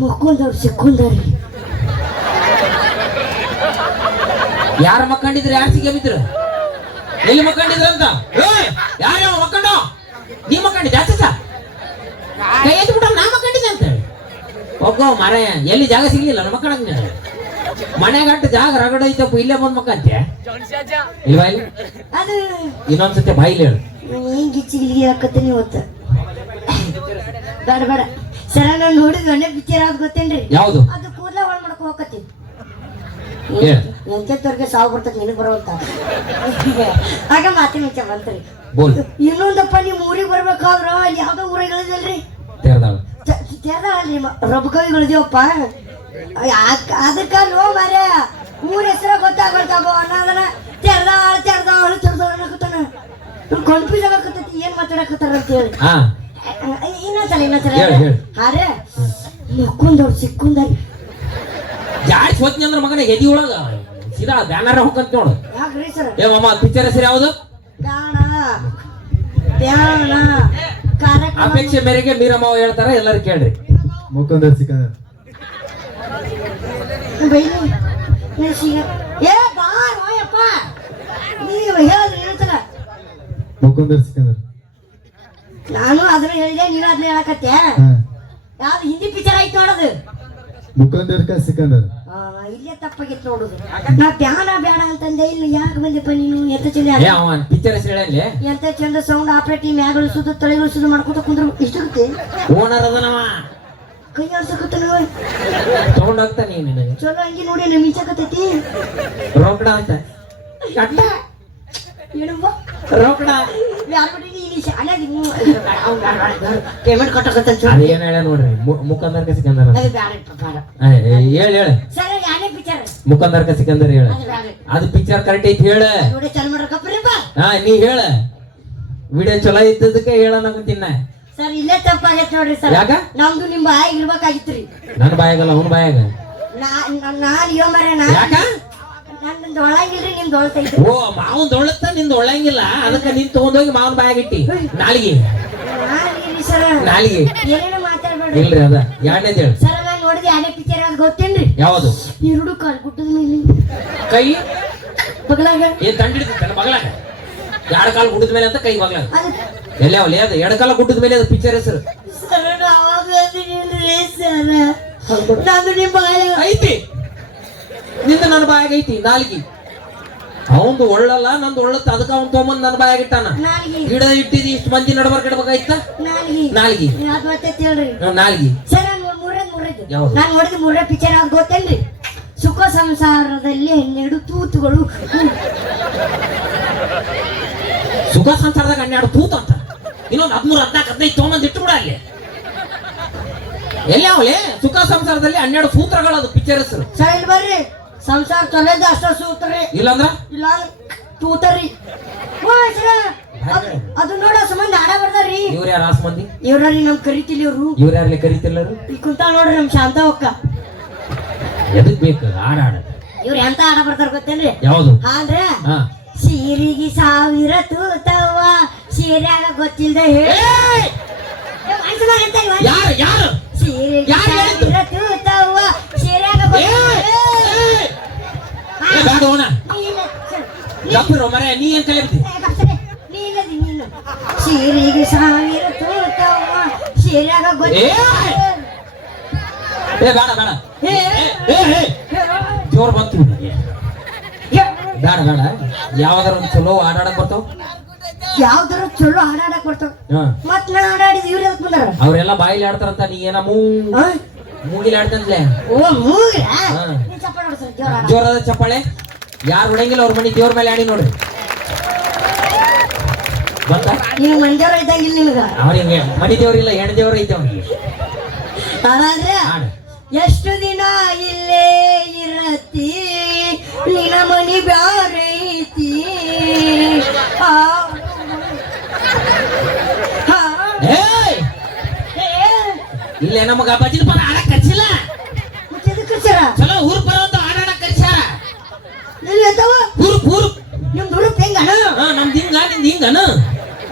ಮುಕ್ಕೊಂದವ್ರು ಸಿಕ್ಕೊಂದವ್ರಿ. ಯಾರ ಮಕ್ಕಂಡಿದ್ರು ಯಾರು ಸಿಗೇ ಬಿದ್ರು ಎಲ್ಲಿ ಮಕ್ಕಂಡಿದ್ರು ಅಂತ ಯಾರ ಮಕ್ಕಂಡ ನೀ ಮಕ್ಕಂಡಿ ಜಾಸ್ತಿ ಕೈ ಎದ್ದು ಬಿಟ್ಟ ನಾ ಮಕ್ಕಂಡಿದ್ದೆ ಅಂತ ಹೇಳಿ ಒಬ್ಬ ಮರ ಎಲ್ಲಿ ಜಾಗ ಸಿಗ್ಲಿಲ್ಲ ಮಕ್ಕಳಂಗ ಮನೆಗಂಟ ಜಾಗ ರಗಡ ಐತಪ್ಪ ಇಲ್ಲೇ ಬಂದ್ ಮಕ್ಕಂತೆ ಇಲ್ವಾ ಇಲ್ಲಿ ಅದು ಇನ್ನೊಂದ್ಸತಿ ಬಾಯಿಲಿ ಹೇಳು. ನೀನ್ ಗಿಚ್ಚಿಗಿಲಿ ಹಾಕತ್ತೀನಿ ಇವತ್ತು. ಬೇಡ ಬೇಡ ಸರ ನಾನು ನೋಡಿದ್ ಒಂದೇ ಪಿಕ್ಚರ್ ಆದ್ ಗೊತ್ತೇನ್ರಿ? ಯಾವುದು? ಅದು ಕೂದಲ ಹೊಳ್ ಮಾಡಕ್ ಹೋಗತ್ತಿ. ಹೇಳು. ಎಂತೆಂತವ್ರಿಗೆ ಸಾವು ಬರ್ತದೆ ನಿನಗೆ ಬರುವಂತ ಆಗ ಮಾತಿನ ವಿಚಾರ ಬಂತ್ರಿ. ಬೋಲ್. ಇನ್ನೊಂದಪ್ಪ ನಿಮ್ ಊರಿಗೆ ಬರ್ಬೇಕಾದ್ರ ಅಲ್ಲಿ ಯಾವ್ದೋ ಊರಿಗೆ ಇಳಿದಲ್ರಿ ತೆರೆದಾಳು ತೆರದಲ್ರಿ ರೊಬ್ಬಕವಿ ಇಳಿದೇವಪ್ಪ. ಅದಕ್ಕ ಲೋ ಮಾರ್ಯ ಊರ ಹೆಸರ ಗೊತ್ತಾಗ್ಬಾರ್ದಪ್ಪ ಅನ್ನೋದನ್ನ ತೆರ್ದಾಳ ಅನ್ನಕತ್ತಾನ ಕನ್ಫ್ಯೂಸ್ ಆಗಕತ್ತೈತಿ ಏನ್ ಮಾತಾಡಕತ್ತಾರ ಅಂತ ಹೇಳಿ ಹಾ ಇನ್ನೊಂದ್ಸಲ ಹೇಳು. ಆದ್ರೆ ಮುಕ್ಕೊಂದವ್ರು ಸಿಕ್ಕೊಂಡಾರಿ ಜಾಡ್ಸ್ ಹೋದ್ನಿ ಅಂದ್ರ ಮಗನ ಎದಿ ಒಳಗ ಸೀದಾ ಬ್ಯಾನರ್ ಹೋಗಂತ ನೋಡು. ಯಾಕ್ರಿ ಸರ್ ಏ ಮಾಮ ಪಿಕ್ಚರ್ ಹೆಸರು ಯಾವ್ದು? ಬ್ಯಾಣ ಕಾರ್ಯಕ್ರಮ ಅಪೇಕ್ಷೆ ಮೇರೆಗೆ ಮೀರಮ್ಮ ಹೇಳ್ತಾರ, ಎಲ್ಲರೂ ಕೇಳ್ರಿ. ಮುಕುಂದರ್ ಸಿಕಂದರ್. ಬೈಲಿ ಏ ಬಾಯಪ್ಪ ನೀವು ಹೇಳಿದ್ರಿ ಹೇಳ್ತಾರ ಮುಕುಂದರ್ ಸಿಕಂದರ್. ನಾನು ಅದನ್ನ ಹೇಳಿದೆ ನೀನು ಅದನ್ನ ಹೇಳಕತ್ತೆ ಹಾ. ಯಾವ್ದು ಹಿಂದಿ ಪಿಕ್ಚರ್ ಆಯ್ತು ನೋಡೋದು ಮುಕುಂದರ್ ಕಾ ಸಿಕಂದರ್. ಇಲ್ಲೇ ತಪ್ಪಾಗಿತ್ತು ನೋಡುದು ನಾ ಬ್ಯಾಡ ಅಂತಂದೆ ಇಲ್ಲಿ ಯಾಕೆ ಬಂದೆಪ್ಪ ನೀನು ಎಂತ ಚಂದ ಏ ಅವ ಪಿಕ್ಚರ್ ಹೆಸರು ಹೇಳಿ. ಎಂತ ಚಂದ ಸೌಂಡ್ ಆಪರೇಟಿಂಗ್ ಮ್ಯಾಗ ಇಳಿಸೋದು ತಲೆ ಇಳಿಸೋದು ಮಾಡ್ಕೊತ ಕುಂದ್ರ ಇಷ್ಟಕ್ಕೆ ಓನರ್ ಅದನವ ಕೈ ಆಡ್ಸಕತ್ತ ತಗೊಂಡ್ ಹೋಗ್ತಾನೆ ನಿನಗೆ ಚಲೋ ಹಂಗೆ ನೋಡಿ ನಮ್ ಈಚಕತ್ತೈತಿ ರೋಕಡ ಅಂತ ಕಟ್ಟ ಏನವ್ವ ರೋಕಡ ಪೇಮೆಂಟ್ ಕಟ್ಟಕತ್ತ ಅದು ಏನ್ ಹೇಳ ನೋಡ್ರಿ. ಮುಖಂದರ್ಕ ಸಿಕಂದರ್ ಅಂತ. ಅದು ಬ್ಯಾಡ ಬೇಡ ಹೇಳ ಸರ್ ಯಾನೇ ಪಿಕ್ಚರ್ ಮುಖಂದರ್ಕ ಸಿಕಂದರ್ ಹೇಳ. ಅದು ಬ್ಯಾಡ ಅದು ಪಿಕ್ಚರ್ ಕರೆಕ್ಟ್ ಐತಿ ಹೇಳ. ನೋಡಿ ಚಲ್ ಮಾಡ್ರಕಪ್ಪ ಹಾ ನೀ ಹೇಳ. ವಿಡಿಯೋ ಚಲೋ ಇದ್ದದಕ್ಕೆ ಹೇಳೋಣ ತಿನ್ನ. ಸರ್ ಇಲ್ಲೇ ತಪ್ಪಾಗೈತೆ ನೋಡ್ರಿ ಸರ್. ಯಾಕ? ನಮ್ದು ನಿಮ್ ಬಾಯಾಗ ಇರ್ಬೇಕಾಗಿತ್ರಿ. ನನ್ನ ಬಾಯಾಗಲ್ಲ ಅವನ ಬಾಯಾಗ. ನಾನ್ ಇವ ಮರ ಯಾಕ? ನಂದು ಒಳಗಿಲ್ರಿ ನಿಮ್ದು ಒಳತೈತಿ. ಓ ಮಾವನ್ ದೊಳ್ಳತ್ತ ನಿಂದ ಒಳ್ಳಂಗಿಲ್ಲ, ಅದಕ್ಕೆ ನೀನ್ ತಗೊಂಡೋಗಿ ಮಾವನ್ ಬಾಯಾಗ ಇಟ್ಟಿ. ನಾಲಿಗೆ ಸರ್ ನಾಲಿಗೆ ಏನೇನೋ ಮಾತಾಡ್ಬೇಡ್ರಿ. ಇಲ್ರಿ ಅದ ಎರಡನೇದ್ ಹೇಳು. ಸರ್ ನಾನ್ ನೋಡಿದ ಯಾನೇ ಪಿಕ್ಚರ್ ಅದು ಗೊತ್ತೇನ್ರಿ? ಯಾವುದು? ಎರಡು ಕಾಲ್ ಗುಟ್ಟದ ಮೇಲೆ ಕೈ ಬಗಲಾಗ ಏನ್ ದಂಡ ಹಿಡಿತಲ್ಲ ಬಗಲಾಗ. ಎರಡು ಕಾಲು ಗುಡ್ಡದ ಮೇಲೆ ಅಂತ ಕೈ ಬಗಲಾಗ. ಅದು ಎಲ್ಲಿ ಅವಲಿ ಅದು ಎರಡು ಕಾಲ ಗುಡ್ಡದ ಮೇಲೆ ಅದು ಪಿಕ್ಚರ್ ಹೆಸರು ಸರ್ ಅವಾಗ ಅಂದಿನಿಲ್ರಿ ಸರ್. ನಂದು ನಿಮ್ ಬಾಯಾಗ ಐತಿ. ನಿಂದ ನನ್ನ ಬಾಯಾಗ ಐತಿ ನಾಲ್ಗಿ. ಅವಂದು ಒಳ್ಳಲ್ಲ ನಂದು ಒಳ್ಳತ್ತ, ಅದಕ್ಕ ಅವ್ನ್ ತೊಗೊಂಬಂದ್ ನನ್ನ ಬಾಯಾಗ ಇಟ್ಟಾನ. ನಾಲ್ಗಿ ಗಿಡ ಇಟ್ಟಿದಿ ಇಷ್ಟು ಮಂದಿ ನಡ್ಬರ್ಕ್ ಇಡ್ಬೇಕಾಯ್ತ. ನಾಲ್ಗಿ ನಾಲ್ಗಿ ಯಾವ್ದು ಮತ್ತೆ ಹೇಳ್ರಿ ನಾಲ್ಗಿ. ಸರ್ ನಾನು ಮೂರದ್ದು ಯಾವ್ದು? ನಾನು ನೋಡಿದ ಮೂರೇ ಪಿಕ್ಚರ್ ಯಾವ್ದು ಗೊತ್ತೇನ್ರಿ? ಸುಖ ಸಂಸಾರದಲ್ಲಿ 12 ತೂತುಗಳು. ಸುಖ ಸಂಸಾರದಾಗ 12 ತೂತ ಅಂತ. ಇನ್ನೊಂದು 13, 14, 15 ತೊಗೊಂಬಂದ್ ಇಟ್ಟು ಕೂಡ ಅಲ್ಲಿ. ಎಲ್ಲಿ ಅವಲೇ ಸುಖ ಸಂಸಾರದಲ್ಲಿ 12 ಸೂತ್ರಗಳದು ಪಿಕ್ಚರ್ ಹೆಸರು. ಸರ್ ಇಲ್ಲಿ ಬರ್ರಿ. ಸಂಸಾರ ತೊಳೆದ ಅಷ್ಟ ಸೂತ್ರಿ ಇಲ್ಲಂದ್ರ ಇಲ್ಲ ತೂತರಿ. ಅದು ನೋಡ ಸಂಬಂಧ ಆಡ ಬರ್ದಾರ್ರಿ. ಇವ್ರ ಯಾರು ಆಸ್ ಮಂದಿ? ಇವ್ರಿ ನಮ್ ಕರಿತಿಲಿ ಇವ್ರು. ಇವ್ರ ಯಾರ್ಲಿ ಕರಿತಿಲ್ಲರು? ಇಲ್ಲಿ ಕುಂತ ನೋಡ್ರಿ ನಮ್ ಶಾಂತ ಒಕ್ಕ. ಎದಕ್ ಬೇಕು ಆಡ ಆಡ? ಇವ್ರ ಎಂತ ಆಡ ಬರ್ತಾರ ಗೊತ್ತೇನ್ರಿ? ಯಾವುದು? ಆದ್ರೆ ಹಾ ಸೀರಿಗೆ 1000 ತೂತವ್ವ ಸೀರ್ಯಾಗ ಗೊತ್ತಿಲ್ದ ಹೇಳಿ ಯಾರು ಯಾರು ಸೀರಿಗೆ ಯಾರು ಹೇಳಿದ್ದು? 1000 ತೂತವ್ವ ಸೀರ್ಯಾಗ ಬೇಡೋಣ ಗಪ್ಪರು ಮರ ನೀ ಏನ್ ಕಲಿತಿ? ಸೀರಿಗೆ 1000 ತೂತವ್ವ ಸೀರ್ಯಾಗ ಬೇಡ ಬೇಡ ಜೋರ್ ಬಂತು. ಬೇಡ ಬೇಡ ಯಾವ್ದಾರ ಒಂದು ಚಲೋ ಆಡಾಡಕ್ ಬರ್ತಾವ. ಯಾವ್ದಾರ ಚಲೋ ಹಾಡಾಡಕ್ ಬರ್ತಾವ. ಮತ್ ನಾ ಹಾಡಾಡಿದ್ ಇವ್ರ ಬಂದಾರ. ಅವ್ರೆಲ್ಲ ಬಾಯಿಲಿ ಆಡ್ತಾರಂತ, ನೀ ಏನ ಮೂಗಿಲಿ ಆಡ್ತಂದ್ಲೆ. ಓ ಮೂಗಿಲ ಜೋರದ ಚಪ್ಪಾಳೆ. ಯಾರು ಹೊಡಂಗಿಲ್ಲ ಅವ್ರ ಮನಿ ದೇವ್ರ ಮೇಲೆ ಆಡಿ ನೋಡ್ರಿ. ಬಂತ ನೀನು ಮಂಜವ್ರ ಇದ್ದಂಗಿಲ್ಲ ನಿನಗ. ಅವನಿಗೆ ಮನಿ ದೇವ್ರಿಲ್ಲ, ಹೆಣ್ಣು ದೇವ್ರ ಐತೆ ಅವನಿಗೆ. ಅದಾದ್ರೆ ಆಡು. ಎಷ್ಟು ದಿನ ಇಲ್ಲೇ ಇರತಿ ನಿನ ಮನಿ ಬ್ಯಾರೆ ಐತಿ. ಏಯ್! ಇಲ್ಲೇ ನಮಗ ಭಜನ ಪದ ಆಡಕ್ ಕರ್ಸಿಲ್ಲ. ಚಲೋ ಊರ್ ಬರೋದು ಆಡಾಡಕ್ ಕರ್ಸ್ಯಾರ. ಊರು ನಿಮ್ದು ಹುಡುಕ್ ಹೆಂಗಣ? ನಮ್ದು ಹಿಂಗ ನಿಂದ ಹಿಂಗನ.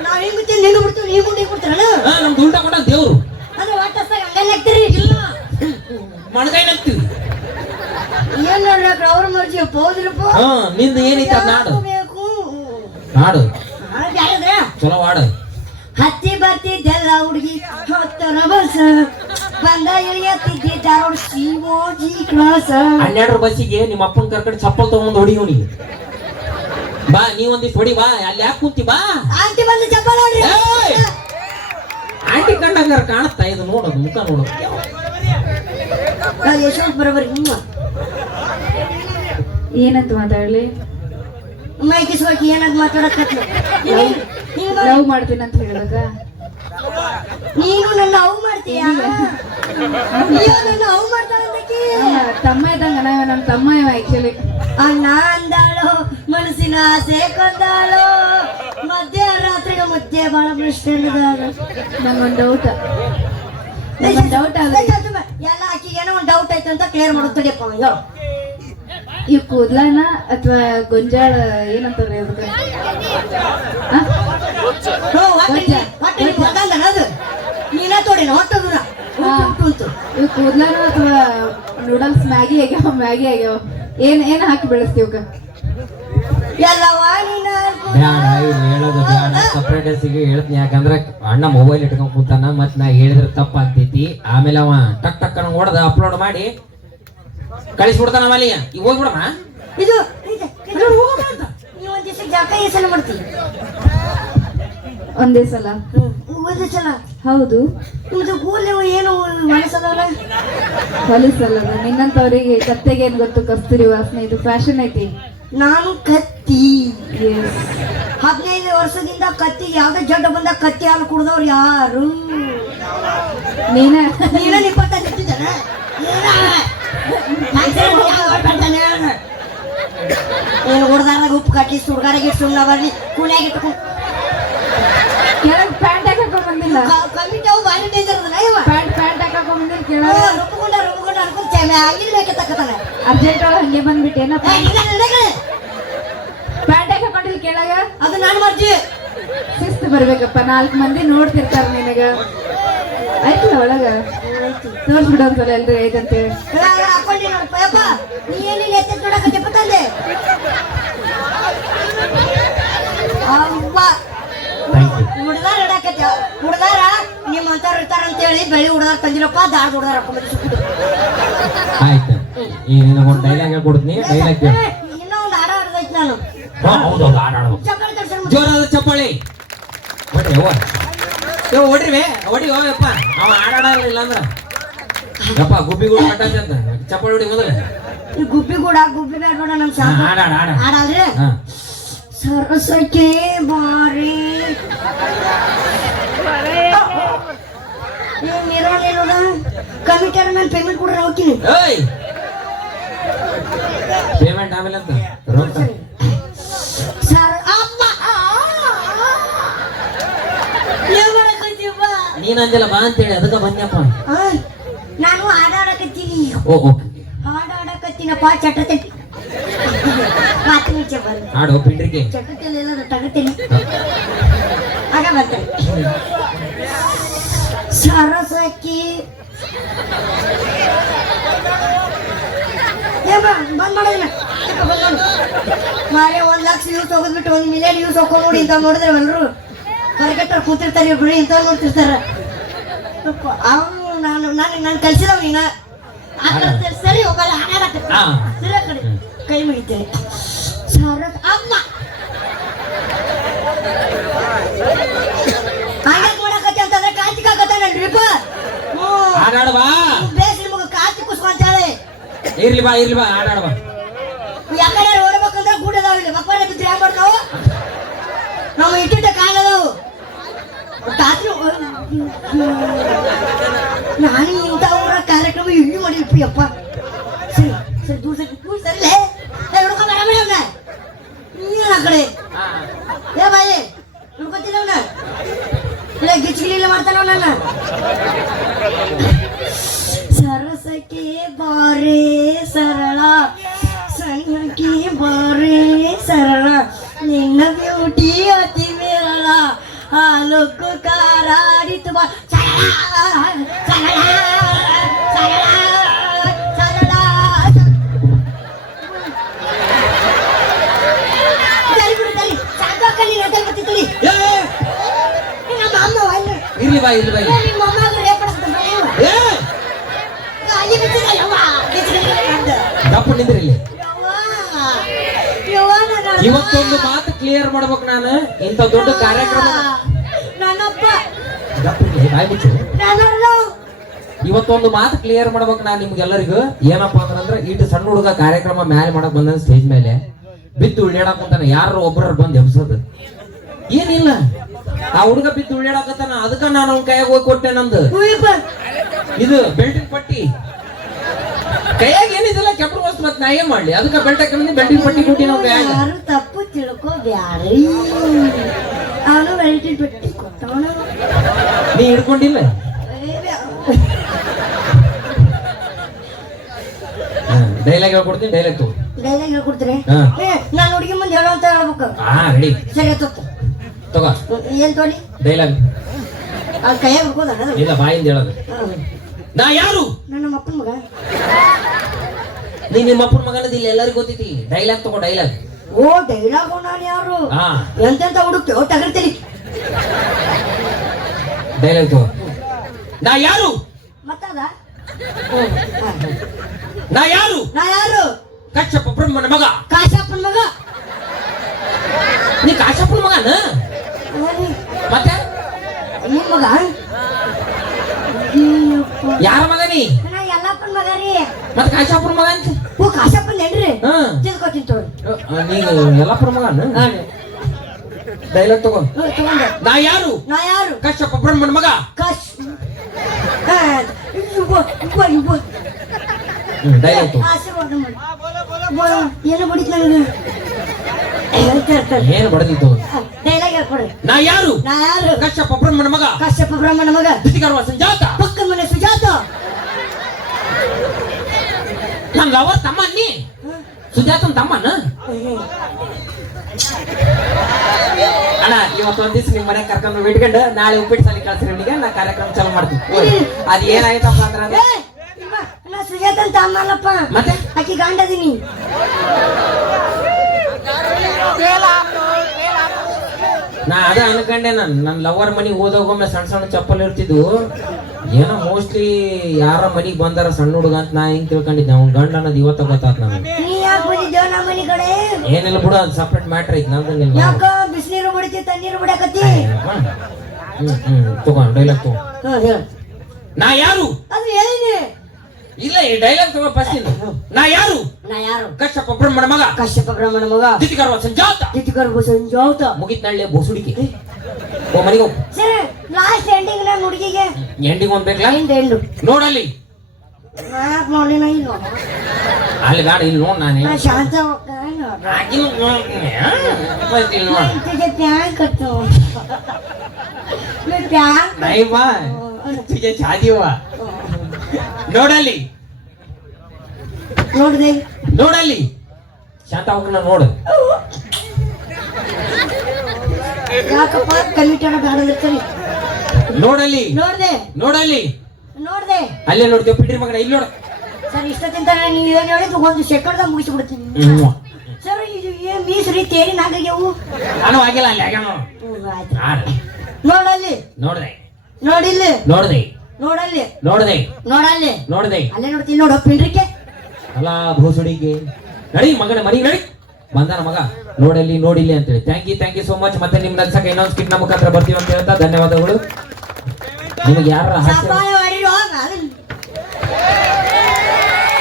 ನಾವ್ ಹೆಂಗ್ ಬಿಡ್ತೀವಿ ನೀನು ಬಿಡ್ತೀವಿ ನೀವು ಮುಂದೆ ಕೊಡ್ತೀರಣ? ನಮ್ದು ಉಲ್ಟಾ ಕೊಟ್ಟ ದೇವ್ರು. ಅಂದ್ರೆ ವಾಟಸ್ತಾಗ ಹಂಗಲ್ಲ ಹಾಕ್ತೀರಿ? ಇಲ್ಲ ಮಣಗಾಯಿ ನಗ್ತೀವಿ. ಏನ್ ನೋಡ್ರಕ್ಕ ಅವ್ರ ಮರ್ಜಿ ಹೋದ್ರಪ್ಪ. ನಿಂದ ಏನೈತ ನಾಡು ಬೇಕು ನಾಡು ಬ್ಯಾಡದ್ರ ಚಲೋ ಆಡು. ಹತ್ತಿ ಬರ್ತಿದ್ದೆಲ್ಲ ಹುಡುಗಿ 10 ಬಸ್ ಬಂದ ಇಳಿಯತ್ತಿದ್ದಿ ಧಾರವಾಡ ಶಿವೋಜಿ ಕ್ಲಾಸ್. 12 ಬಸ್ಸಿಗೆ ನಿಮ್ಮ ಅಪ್ಪನ ಕರ್ಕೊಂಡು ಚಪ್ಪಲ್ ತಗೊಂಡ್ ಹೊಡಿ ಅವನಿಗೆ. ಬಾ ನೀ ಒಂದಿಷ್ಟು ಹೊಡಿ ಬಾ. ಅಲ್ಲಿ ಯಾಕೆ ಕುಂತಿ ಬಾ. ಆಂಟಿ ಬಂದು ಚಪ್ಪಲ್ ನೋಡ್ರಿ. ಆಂಟಿ ಕಂಡಂಗಾರ ಕಾಣುತ್ತಾ ಇದು? ನೋಡೋದು ಮುಖ ನೋಡೋದು. ಯಶವಂತ ಬರೋಬರಿ ನಿಮ್ಮ ಏನಂತ ಮಾತಾಡ್ಲಿ? ಮೈಕಿಸ್ಬೇಕು ಏನಂತ ಮಾತಾಡಕತ್ಲ. ಲವ್ ಮಾಡ್ತೀನಿ ಅಂತ ಹೇಳಿದಾಗ ನೀನು ನನ್ನ ಅವು ಮಾಡ್ತೀಯ? ನನ್ನ ಅವು ಮಾಡ್ತಾಳಂತಕಿ ತಮ್ಮ ಇದ್ದಂಗ ನಮ್ಮ ತಮ್ಮ ಆಕ್ಚುಲಿ ಅಣ್ಣ ಅಂದಾಳು ಮನಸ್ಸಿನ ಆಸೆ ಕೊಂದಾಳು ಮಧ್ಯರಾತ್ರಿಗೆ ಮುದ್ದೆ ಬಾಳ ಪ್ರಶ್ನೆ ನಂಗೊಂದು ಡೌಟ್ ಎಲ್ಲ ಆಕಿಗೆ ಏನೋ ಒಂದು ಡೌಟ್ ಐತೆ ಅಂತ ಕ್ಲಿಯರ್ ಮಾಡುತ್ತಡಿಯಪ್ಪ ಹೇಳು. ಈ ಕೂದ್ಲಾನ ಅಥವಾ ಗೊಂಜಾಳ ಏನಂತಾರೆ ಅದಕ್ಕೆ ಅದು ನೀನ ತೋಡಿನ ಹೊಟ್ಟದು ಈ ಕೂದ್ಲಾನ ಅಥವಾ ನೂಡಲ್ಸ್ ಮ್ಯಾಗಿ ಆಗ್ಯಾವ ಏನ್ ಹಾಕಿ ಬೆಳೆಸ್ತೀವಕ್ಕ ಎಲ್ಲವಾ ನೀನ ಬ್ಯಾಡ ಇಲ್ಲಿ ಹೇಳೋದು ಬ್ಯಾಡ ಸಪ್ರೇಟ್ ಸಿಗಿ ಹೇಳ್ತೀನಿ. ಯಾಕಂದ್ರೆ ಅಣ್ಣ ಮೊಬೈಲ್ ಇಟ್ಕೊಂಡ್ ಕೂತಾನ ಮತ್ ನಾ ಹೇಳಿದ್ರೆ ತಪ್ಪ ಆಗ್ತೈತಿ. ಆಮೇಲೆ ಅವ ಟಕ್ ಟಕ್ ಹೊಡೆದ ಅಪ್ಲೋಡ್ ಮಾಡಿ ಕಳಿಸ್ಬಿಡ್ತಾನ. ಆಮೇಲೆ ಈಗ ಹೋಗ್ಬಿಡಣ. ಇದು ನೀವು ಒಂದ್ ದಿವಸ ಜಾಕ ಸಲ ಮಾಡ್ತೀವಿ ಒಂದೇ ಸಲ ಒಂದೇ ಸಲ ಹೌದು ನಿಮ್ದು ಕೂದಲು ಏನು ಮನಸ್ಸದವಲ್ಲ ಹೊಲಿಸಲ್ಲದ ನಿನ್ನಂತವ್ರಿಗೆ ಕತ್ತೆಗೆ ಏನ್ ಗೊತ್ತು ಕಸ್ತೂರಿ ವಾಸನೆ ಇದು ಫ್ಯಾಷನ್ ಐತಿ. ನಾನು ಕತ್ತಿ Yes. 15 ವರ್ಷದಿಂದ ಕತ್ತಿ ಯಾವ್ದೋ ಜಡ್ಡ ಬಂದ ಕತ್ತಿ ಹಾಲು ಕುಡ್ದವ್ರು ಯಾರು ನೀನ ನೀನ 25 ಇಟ್ಟಿದ್ದಾನೆ ಏನು ಹುಡ್ದಾರಾಗ ಉಪ್ಪು ಕಟ್ಟಿ ಸುಡ್ಗಾರಾಗಿ ಸುಣ್ಣ ಬರ್ಲಿ ಕುಣ್ಯಾಗ ಇಟ್ಕೊಂಡು ಕೆಳಗ್ ಪ್ಯಾಂಟ್ ಹಾಕೊಂಡ್ ಬಂದಿಲ್ಲ ಕಮಿಟಿ ಅವು ಭಾರಿ ಡೇಂಜರ್ ಅದಲ್ಲ ಇವ ಪ್ಯಾಂಟ್ ಹಾಕೊಂಡ್ ಬಂದಿಲ್ಲ ಕೆಳಗ ರುಬ್ಕೊಂಡ ಅನ್ಕೊಂಡು ಅಲ್ಲಿ ಬೇಕೆ ತಕ್ಕತಾನೆ ಅರ್ಜೆಂಟ್ ಒಳಗೆ ಹಂಗೆ ಬಂದ್ಬಿಟ್ಟು ಏನಪ್ಪ ಪ್ಯಾಂಟ್ ಹಾಕೊಂಡಿಲ್ಲ ಕೆಳಗ ಅದು ನಾನು ಮರ್ಜಿ ಶಿಸ್ತು ಬರ್ಬೇಕಪ್ಪ 4 ಮಂದಿ ನೋಡ್ತಿರ್ತಾರ ನಿನಗ ಆಯ್ತಲ್ಲ ಒಳಗ ತೋರ್ಸ್ಬಿಡ ಒಂದ್ಸಲ ಎಲ್ರು ಐತಂತೇಳಿ ಹಾಕೊಂಡಿ ನೋಡಪ್ಪ ಯಪ್ಪ ನೀ ಏನಿಲ್ಲ ಎತ್ತ ನೋಡಕತ್ತಪ್ಪ ತಂದೆ ಅವ್ವ ಹುಡ್ದಾರ ಇಡಾಕತ್ತ ಹುಡ್ದಾರ ನಿಮ್ಮ ಅಂತಾರ ಇರ್ತಾರ ಅಂತ ಹೇಳಿ ಬೆಳಿ ಹುಡ್ದಾರ ತಂದಿರಪ್ಪ ದಾಡ್ ಹುಡ್ದಾರ ಹಾಕೊಂಡ್ಬಂದು ಸುಟ್ಟು ಆಯ್ತು ಈಗ ನಿನಗೊಂದು ಡೈಲಾಗ್ ಹೇಳ್ಕೊಡ್ತೀನಿ. ಡೈಲಾಗ್ ಕೇಳು. ಇನ್ನೂ ಒಂದು ಹಾಡ ಆಡ್ದೈತಿ ನಾನು ಹೌದೌದು ಆಡ ಚಪ್ಪಲಿ ತರ್ಸನ್ ಜೋರಾದ ಚಪ್ಪಾಳಿ ಹೊಡ್ರಿ ಹೊಡ್ರಿ ಹೊಡಿ ಹೋಗಪ್ಪ. ಅವ ಆಡಾಡಲ್ಲ ಅಂದ್ರ ಯಪ್ಪ ಗುಬ್ಬಿಗಳು ಕಟ್ಟಾಚ ಅಂತ ಚಪ್ಪಾಳಿ ಹೊಡಿ ಮೊದಲ. ಈ ಗುಬ್ಬಿ ಬೇಡ ನೋಡ ನಮ್ ಸಾಕು ಹಾಡಾದ್ರೆ ಹಾ ಸರಸಕ್ಕೆ ಬಾರಿ ನೀರೋದ ಕಮಿಟಿಯರ್ ನಾನು ಪೇಮೆಂಟ್ ಕೊಡ್ರೆ ಹೋಗ್ತೀನಿ. ಏಯ್ ಪೇಮೆಂಟ್ ಆಮೇಲೆ ಅಂತ ರೊಕ್ಕ ಸರ್ ಅಮ್ಮ ಏನ್ ಮಾಡಕತ್ತೀವ ನೀನ್ ಅಂದಿಲ್ಲ ಬಾ ಅಂತೇಳಿ ಅದಕ್ಕೆ ಬಂದ್ಯಪ್ಪ. ನಾನು ಹಾಡಾಡಕತ್ತೀನಿ ಓ ಓಕೆ ಹಾಡಾಡಕತ್ತೀನಪ್ಪ ಚಟತೆ ಮಾತು ಮುಂಚೆ ಬಂದು ಹಾಡು ಪಿಂಡ್ರಿಗೆ ಚಟತೆಲ್ಲ ಎಲ್ಲ ತಗತೀನಿ ಆಗ ಬರ್ತಾರೆ ಸರಸಕ್ಕಿ ಬಂದ್ ಮಾಡೋದಿಲ್ಲ ಮಾರೇ 1 ಲಕ್ಷ ಯೂಸ್ ಹೋಗೋದ್ಬಿಟ್ಟು 1 ಮಿಲಿಯನ್ ಯೂಸ್ ಹೋಗ್ಕೊಂಡು ನೋಡಿ ಇಂಥ ನೋಡಿದ್ರೆ ಎಲ್ಲರೂ ಹೊರಗೆಟ್ಟವ್ರು ಕೂತಿರ್ತಾರೆ ಬಿಡಿ ಇಂಥ ನೋಡ್ತಿರ್ತಾರ. ಅವನು ನಾನು ಕಲ್ಸಿದವ್ ನೀನ ಸರಿ ಹೋಗಲ್ಲ ಹಾಡಾಡಕ್ಕೆ ಸರಿ ಕಡೆ ಕೈ ಮುಗಿತೇನೆ ಸರಸ್ ಅಮ್ಮ ಹಾಗೆ ಮಾಡಕತ್ತೆ ಅಂತಂದ್ರೆ ಕಾರ್ತಿಕ್ ಆಗತ್ತಾನಲ್ರಿಪ್ಪ ಆಡಾಡವಾ ಬೇಸ್ ನಿಮಗೆ ಕಾರ್ತಿಕ್ ಕುಸ್ಕೊಂತ ಹೇಳಿ ಇರ್ಲಿ ಬಾ ಆಡಾಡವಾ. ಯಾಕಂದ್ರೆ ಓಡ್ಬೇಕಂದ್ರೆ ಗೂಡದಾವ ಇಲ್ಲಿ ಮಕ್ಕಳ ಬಿದ್ರೆ ಯಾಕೆ ಮಾಡ್ತಾವು ನಾವು ಇಟ್ಟಿಟ್ಟ ಕಾಲದವು ರಾತ್ರಿ ನಾನು ಇಂಥ ಊರ ಕಾರ್ಯಕ್ರಮ ಇಲ್ಲಿ ಮಾಡಿರ್ಪಿ ಅಪ್ಪ ಸರಿ ಸರಿ ದೂರ ಸರಿಲೇ ಹುಡ್ಕೊ ಬೇಡ ಅವನ ನೀನ ಆ ಕಡೆ ಏ ಬಾಯಿ ಹುಡ್ಕೊತಿಲ್ಲ ಅವನ ಇಲ್ಲ ಗಿಚ್ಗಿಲಿಲ್ಲ ಮಾಡ್ತಾನ ನನ್ನ ಸರಸಕ್ಕೆ ಬಾರೇ ಸರಳ ಸಣ್ಣಕ್ಕೆ ಬಾರೇ ಸರಳ ನಿನ್ನ ಬ್ಯೂಟಿ ಅತಿ ವಿರಳ ಹಾಲುಕ್ಕು ಕಾರಾಡಿತು ಬಾ ಸರಳ ಇರ್ಲಿ ಬಾ ದಪ್ಪ ನಿಂದ್ರಿ ಇಲ್ಲಿ. ಇವತ್ತೊಂದು ಮಾತು ಕ್ಲಿಯರ್ ಮಾಡ್ಬೇಕು ನಾನು. ಇಂಥ ದೊಡ್ಡ ಕಾರ್ಯಕ್ರಮ ಇವತ್ತೊಂದು ಮಾತು ಕ್ಲಿಯರ್ ಮಾಡ್ಬೇಕು ನಾನು ನಿಮ್ಗೆಲ್ಲರಿಗೂ. ಏನಪ್ಪಾ ಅಂತಂದ್ರೆ ಇಟ್ಟು ಸಣ್ಣ ಹುಡುಗ ಕಾರ್ಯಕ್ರಮ ಮ್ಯಾಲೆ ಮಾಡಕ್ ಬಂದ ಸ್ಟೇಜ್ ಮೇಲೆ ಬಿದ್ದು ಉಳ್ಳಾಡಕ್ ಕುಂತಾನ. ಯಾರು ಒಬ್ಬರ ಬಂದು ಎಬ್ಸೋದು ಏನಿಲ್ಲ. ಆ ಹುಡುಗ ಬಿದ್ದು ಉಳ್ಳಾಡಕತ್ತಾನ. ಅದಕ್ಕ ನಾನು ಅವ್ನ ಕೈಯಾಗ ಹೋಗಿ ಕೊಟ್ಟೆ. ನಂದು ಇದು ಬೆಲ್ಟಿನ ಪಟ್ಟಿ ಕೈಯಾಗ ಏನಿದಿಲ್ಲ ಕೆಂಪು ವಸ್ತು ಮತ್ ನಾ ಏನ್ ಮಾಡ್ಲಿ ಅದಕ್ಕ ಬೆಲ್ಟ್ ಹಾಕೊಂಡ್ ಬೆಲ್ಟಿನ ಪಟ್ಟಿ ಕೊಟ್ಟಿ ನಾವು ಕೈಯಾಗ ಯಾರು ತಪ್ಪು ತಿಳ್ಕೋಬ್ಯಾಡ್ರಿ ಅವನು ಬೆಲ್ಟಿ ಪಟ್ಟಿ ಕೊಟ್ಟವನು ನೀ ಹಿಡ್ಕೊಂಡಿಲ್ಲ ಡೈಲಾಗ್ ಹೇಳ್ಕೊಡ್ತೀನಿ ಡೈಲಾಗ್ ತಗೋ ಡೈಲಾಗ್ ಹೇಳ್ಕೊಡ್ತೀರಿ ಹಾ. ನಾನು ಹುಡುಗಿ ಮುಂದೆ ಹೇಳೋ ಅಂತ ಹೇಳ್ಬೇಕು ಹಾ ರೆಡಿ ಸರಿ ಆಯ್ತು ತಗೋ ಏನ್ ತೋಳಿ ಡೈಲಾಗ್ ಅದು ಕೈಯಾಗ ಹುಡ್ಕೋದ ಇಲ್ಲ ಬಾಯಿಂದ ಹೇಳೋದು ನಾ ಯಾರು ನನ್ನ ಅಪ್ಪನ ಮಗ ನೀ ನಿಮ್ಮ ಅಪ್ಪನ ಮಗನದ ಇಲ್ಲ ಎಲ್ಲರಿಗೂ ಗೊತ್ತೈತಿ ಡೈಲಾಗ್ ತಗೋ ಡೈಲಾಗ್ ಓ ಡೈಲಾಗ್ ನಾನು ಯಾರು ಹಾ ಎಂತೆಂತ ಹುಡುಕ್ತೇವೆ ತಗರ್ತೀರಿ ಡೈಲಾಗ್ ತಗೋ ನಾ ಯಾರು ಮತ್ತದ ನಾ ಯಾರು ನಾ ಯಾರು ಕಚ್ಚಪ್ಪ ಬ್ರಹ್ಮನ ಮಗ ಕಾಶಪ್ಪನ ಮಗ ನೀ ಕಾಶಪ್ಪನ ಮಗನ ಮತ್ತೆ ನಿಮ್ ಮಗ ಯಾರ ಮಗ ನೀ ನಾ ಎಲ್ಲಪ್ಪನ ಮಗ ರೀ ಮತ್ತೆ ಕಾಶಪ್ಪನ ಮಗ ಅಂತ ಓ ಕಾಶಪ್ಪನ ಏನ್ರಿ ಹಾ ತಿಳ್ಕೊತೀನಿ ತೋರಿ ನೀಗ ಎಲ್ಲಪ್ಪನ ಮಗನ ಡೈಲಾಗ್ ತಗೋ ತಗೊಂಡೆ ನಾ ಯಾರು ನಾ ಯಾರು ಕಚ್ಚಪ್ಪ ಬ್ರಹ್ಮನ ಮಗ ಕಾಶ್ ಡೈಲಾಗ್ ತಗೋ ಆಶೀರ್ವಾದ ಮಾಡಿ ಏನು ಬಡಿತ್ ನನಗೆ ಏನ್ ಬಡದಿತ್ತು ಡೈಲಾಗ್ ಹೇಳ್ಕೊಡ್ರಿ ನಾ ಯಾರು ನಾ ಯಾರು ಕಚ್ಚಪ್ಪ ಬ್ರಹ್ಮನ ಮಗ ಕಾಶ್ಯಪ ಬ್ರಾಹ್ಮಣ ಮಗ ಧಿತಿಕರ್ವ ಸಂಜಾತ ಪಕ್ಕದ ಮನೆ ಸುಜಾತ ನನ್ ಲವರ್ ತಮ್ಮ ನೀ ಸುಜಾತನ್ ತಮ್ಮನ ಅಣ್ಣ ಇವತ್ತು ಒಂದ್ ದಿವ್ಸ ನಿಮ್ ಮನೆ ಕರ್ಕೊಂಡು ಬಿಟ್ಕೊಂಡು ನಾಳೆ ಉಪ್ಪಿಟ್ಟು ಸಾಲಿ ಕಳ್ಸ್ರಿ ನಿಮಗೆ ನಾ ಕಾರ್ಯಕ್ರಮ ಚಾಲು ಮಾಡ್ತೀನಿ ಅದ್ ಏನಾಯ್ತಪ್ಪ ಅಂದ್ರೆ ಏ, ಇಮ್ಮ, ನಾ ಸುಜಾತನ್ ತಮ್ಮಲ್ಲಪ್ಪ ಮತ್ತೆ ಆಕಿ ಗಂಡದೀನಿ ನಾ ಅದ ಅನ್ಕಂಡೆ ನನ್ ಲವರ್ ಮನಿಗ್ ಹೋದಾಗೊಮ್ಮೆ ಸಣ್ಣ ಸಣ್ಣ ಚಪ್ಪಲ್ ಇರ್ತಿದ್ವು ಏನೋ ಮೋಸ್ಟ್ಲಿ ಯಾರ ಮನಿಗ್ ಬಂದಾರ ಸಣ್ಣ ಹುಡುಗ ಅಂತ ನಾ ಹಿಂಗ್ ತಿಳ್ಕೊಂಡಿದ್ದೆ ಅವ್ನ ಗಂಡ ಅನ್ನೋದು ಇವತ್ತ ಗೊತ್ತಾತ್ ನನಗೆ ನೀ ಯಾಕೆ ಬಂದಿದ್ದೇವ ನಮ್ಮ ಮನೆ ಕಡೆ ಏನಿಲ್ಲ ಬಿಡು ಅದು ಸಪ್ರೇಟ್ ಮ್ಯಾಟ್ರ್ ಐತಿ ನಂದು ನಿನ್ ಯಾಕ ಬಿಸಿನೀರು ಬಡಿತಿ ತಣ್ಣೀರು ಬಡಕತ್ತಿ ತಗೋ ಡೈಲಾಗ್ ತಗೋ ಹೇಳ ನಾ ಯಾರು ಅದು ಹೇಳಿನಿ ಇಲ್ಲ ಈ ಡೈಲಾಗ್ ತಗೋ ಫಸ್ಟ್ ನಾ ಯಾರು ನಾ ಯಾರು ಕಶ್ಯಪ ಬ್ರಹ್ಮಣ ಮಗ ಕಾಶ್ಯಪ ಬ್ರಾಹ್ಮಣ ಮಗ ಧಿತಿಕರ್ವ ಸಂಜಾತ ತಿತ್ಕರ್ಬು ಸಂಜಾತ ಮುಗಿತ್ ನಳ್ಳಿ ಬೋಸುಡಿಕೆ ಓ ಮನಿಗೆ ಹೋಗ್ ಸರಿ ಲಾಸ್ಟ್ ಎಂಡಿಂಗ್ ನಾನು ಹುಡುಗಿಗೆ ಎಂಡಿಗೆ ಒಂದ್ ಬೇಕಲ್ಲ ಎಂಡು ನೋಡಲ್ಲಿ ಯಾಕೆ ನೋಡಿ ನಾ ಇಲ್ಲ ಅಲ್ಲಿ ಗಾಡ ಇಲ್ಲಿ ನೋಡ್ ನಾನೇ ನಾ ಶಾಂತ ಪ್ಯಾಂಕ್ ಕಟ್ಟು ಪ್ಯಾಂಕ್ नहीं माँ तुझे शादी हुआ ನೋಡಲ್ಲಿ ನೋಡ್ದೆ ನೋಡಲ್ಲಿ ಶಾಂತ ಹೋಗ್ನ ನೋಡು ಯಾಕಪ್ಪ ಕಮಿಟನ ಬೇಡದಿರ್ತೀರಿ ನೋಡಲ್ಲಿ ನೋಡ್ದೆ ನೋಡಲ್ಲಿ ನೋಡ್ದೆ ಅಲ್ಲೇ ನೋಡ್ತೀವಿ ಪಿಟ್ರಿ ಮಗನ ಇಲ್ಲಿ ನೋಡು ಸರ್ ಇಷ್ಟಕ್ಕಿಂತ ನೀವು ಏನು ಹೇಳಿದ್ರು ಒಂದು ಸೆಕೆಂಡ್ದಾಗ ಮುಗಿಸ್ಬಿಡ್ತೀನಿ ಸರ್ ಇದು ಏನು ಮೀಸ್ರಿ ತೇರಿ ನಾಗಾಗ್ಯವು ನಾನು ಆಗಿಲ್ಲ ಅಲ್ಲಿ ಆಗ್ಯಾನ ಆಯ್ತು ನೋಡಲ್ಲಿ ನೋಡ್ದೆ ನೋಡಿಲ್ಲಿ ನೋಡ್ದೆ ನೋಡಲ್ಲಿ ನೋಡ್ದೆ ನೋಡಲ್ಲಿ ನೋಡ್ದೆ ಅಲ್ಲೇ ನೋಡ್ತೀನಿ ನೋಡು ಪಿಂಡ್ರಿಕೆ ಅಲ್ಲ ಭೂಸುಡಿಗೆ ನಡಿ ಮಗನ ಮನಿ ನಡಿ ಬಂದಾನ ಮಗ ನೋಡಲ್ಲಿ ನೋಡಿಲ್ಲಿ ಅಂತೇಳಿ ಥ್ಯಾಂಕ್ ಯು ಸೋ ಮಚ್ ಮತ್ತೆ ನಿಮ್ ನಲ್ಸಕ್ಕೆ ಇನ್ನೊಂದು ಸ್ಕಿಟ್ ನಮ್ಮ ಮುಖಾಂತರ ಬರ್ತೀವಿ ಅಂತ ಹೇಳ್ತಾ ಧನ್ಯವಾದಗಳು ನಿಮಗೆ ಯಾರ ಸಪಾಯ ಮಾಡಿರೋ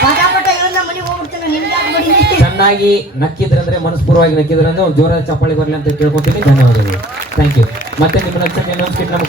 ಪಟಾಪಟ ಇವನ್ನ ಮನೆಗೆ ಹೋಗ್ಬಿಡ್ತೇನೆ ನಿಮ್ಗೆ ಯಾಕೆ ಬಡಿದಿ ಚೆನ್ನಾಗಿ ನಕ್ಕಿದ್ರಂದ್ರೆ ಮನಸ್ಪೂರ್ವವಾಗಿ ನಕ್ಕಿದ್ರಂದ್ರೆ ಒಂದು ಜೋರಾದ ಚಪ್ಪಾಳಿ ಬರ್ಲಿ ಅಂತ ಕೇಳ್ಕೊತೀನಿ ಧನ್ಯವಾದಗಳು ಥ್ಯಾಂಕ್ ಯು ಮತ್ತೆ ನಿಮ್ಮ ನಲ್ಸಕ್ಕೆ ಇನ್ನೊಂದು ಸ್ಕಿಟ್ ನಮ್ಮ